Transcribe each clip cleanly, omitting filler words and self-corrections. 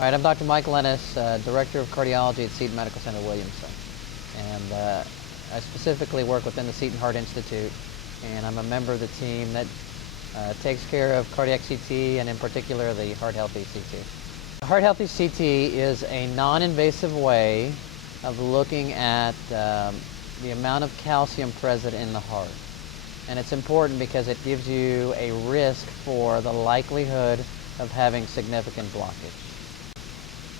All right, I'm Dr. Mike Lennis, Director of Cardiology at Seton Medical Center, Williamson. And I specifically work within the Seton Heart Institute, and I'm a member of the team that takes care of cardiac CT and in particular the Heart Healthy CT. Heart Healthy CT is a non-invasive way of looking at the amount of calcium present in the heart. And it's important because it gives you a risk for the likelihood of having significant blockage.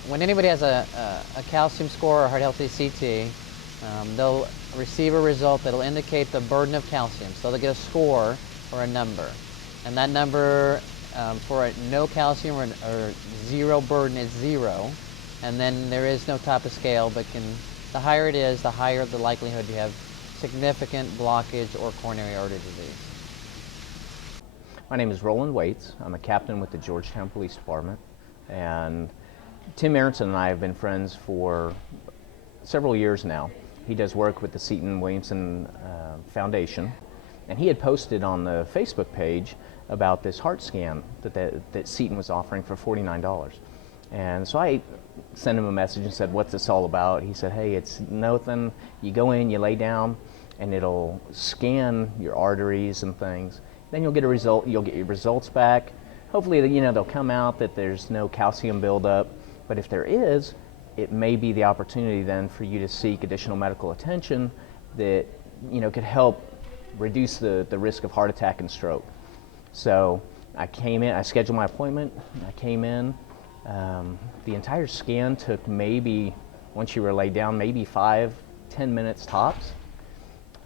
When anybody has a calcium score or Heart Healthy CT, they'll receive a result that'll indicate the burden of calcium. So they'll get a score or a number. And that number for a no calcium or zero burden is 0. And then there is no type of scale, but the higher it is, the higher the likelihood you have significant blockage or coronary artery disease. My name is Roland Waits. I'm a captain with the Georgetown Police Department, and Tim Aronson and I have been friends for several years now. He does work with the Seton Williamson Foundation, and he had posted on the Facebook page about this heart scan that Seton was offering for $49. And so I sent him a message and said, "What's this all about?" He said, "Hey, it's nothing. You go in, you lay down, and it'll scan your arteries and things. Then you'll get a result. You'll get your results back. Hopefully, they'll come out that there's no calcium buildup. But if there is, it may be the opportunity then for you to seek additional medical attention that could help reduce the risk of heart attack and stroke." So I came in. I scheduled my appointment. I came in. The entire scan took maybe, once you were laid down, maybe 5-10 minutes tops.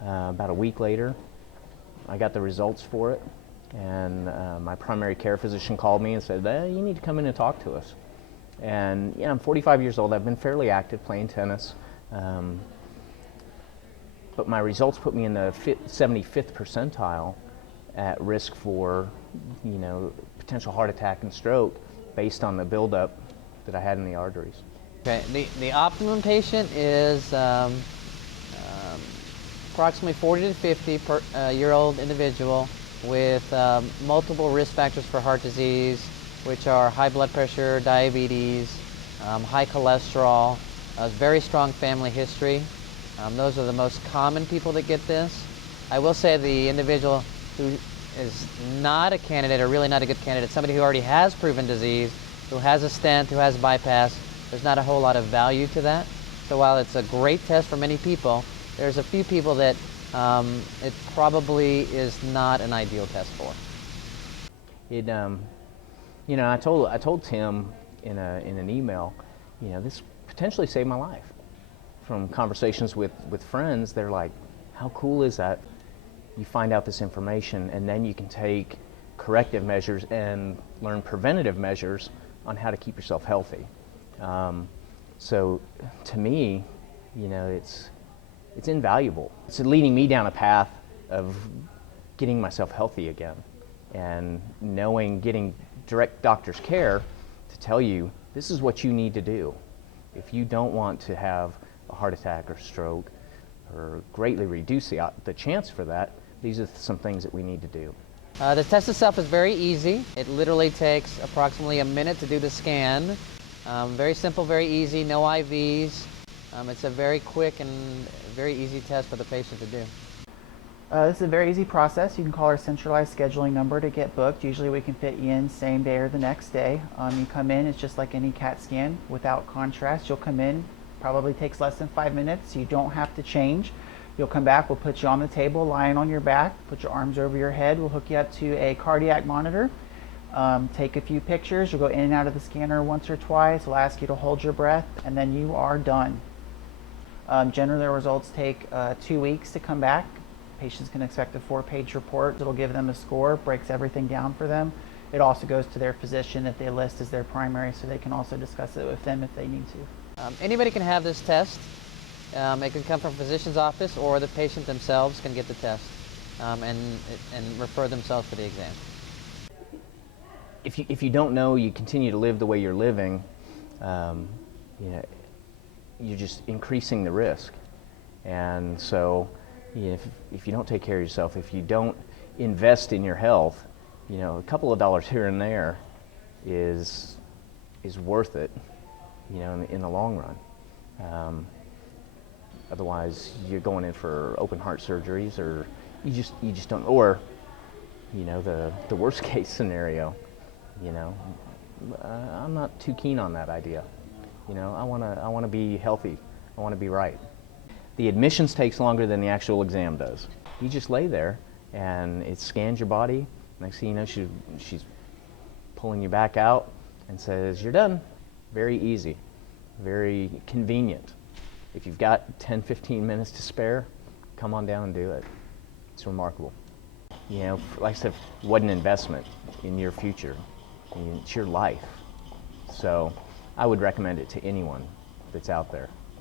About a week later, I got the results for it, and my primary care physician called me and said, "You need to come in and talk to us." And I'm 45 years old. I've been fairly active playing tennis, but my results put me in the 75th percentile at risk for potential heart attack and stroke based on the buildup that I had in the arteries. Okay, the optimum patient is approximately 40 to 50 year old individual with multiple risk factors for heart disease, which are high blood pressure, diabetes, high cholesterol, very strong family history. Those are the most common people that get this. I will say the individual who is not a candidate, or really not a good candidate, somebody who already has proven disease, who has a stent, who has bypass, there's not a whole lot of value to that. So while it's a great test for many people, there's a few people that it probably is not an ideal test for. I told Tim in an email, this potentially saved my life. From conversations with friends, they're like, "How cool is that? You find out this information, and then you can take corrective measures and learn preventative measures on how to keep yourself healthy." So to me, it's invaluable. It's leading me down a path of getting myself healthy again, and getting direct doctor's care to tell you this is what you need to do if you don't want to have a heart attack or stroke or greatly reduce the chance for that. These are some things that we need to do. The test itself is very easy. It literally takes approximately a minute to do the scan. Very simple, very easy, no IVs. It's a very quick and very easy test for the patient to do. This is a very easy process. You can call our centralized scheduling number to get booked. Usually we can fit you in same day or the next day. You come in, it's just like any CAT scan without contrast. You'll come in, probably takes less than 5 minutes. You don't have to change. You'll come back, we'll put you on the table, lying on your back, put your arms over your head. We'll hook you up to a cardiac monitor, take a few pictures. You'll go in and out of the scanner once or twice. We'll ask you to hold your breath, and then you are done. Generally, the results take 2 weeks to come back. Patients can expect a 4-page report. It'll give them a score, breaks everything down for them. It also goes to their physician that they list as their primary, so they can also discuss it with them if they need to. Anybody can have this test. It can come from a physician's office, or the patient themselves can get the test and refer themselves for the exam. If you don't know, you continue to live the way you're living, you're just increasing the risk. And so if you don't take care of yourself, if you don't invest in your health, a couple of dollars here and there is is worth it, you know, in the long run. Otherwise, you're going in for open heart surgeries, or you just don't, or, you know, the worst case scenario, you know. I'm not too keen on that idea. You know, I wanna be healthy. I wanna be right. The admissions takes longer than the actual exam does. You just lay there, and it scans your body. Next thing you know, she's pulling you back out and says, "You're done." Very easy, very convenient. If you've got 10, 15 minutes to spare, come on down and do it. It's remarkable. You know, like I said, what an investment in your future. I mean, it's your life. So I would recommend it to anyone that's out there.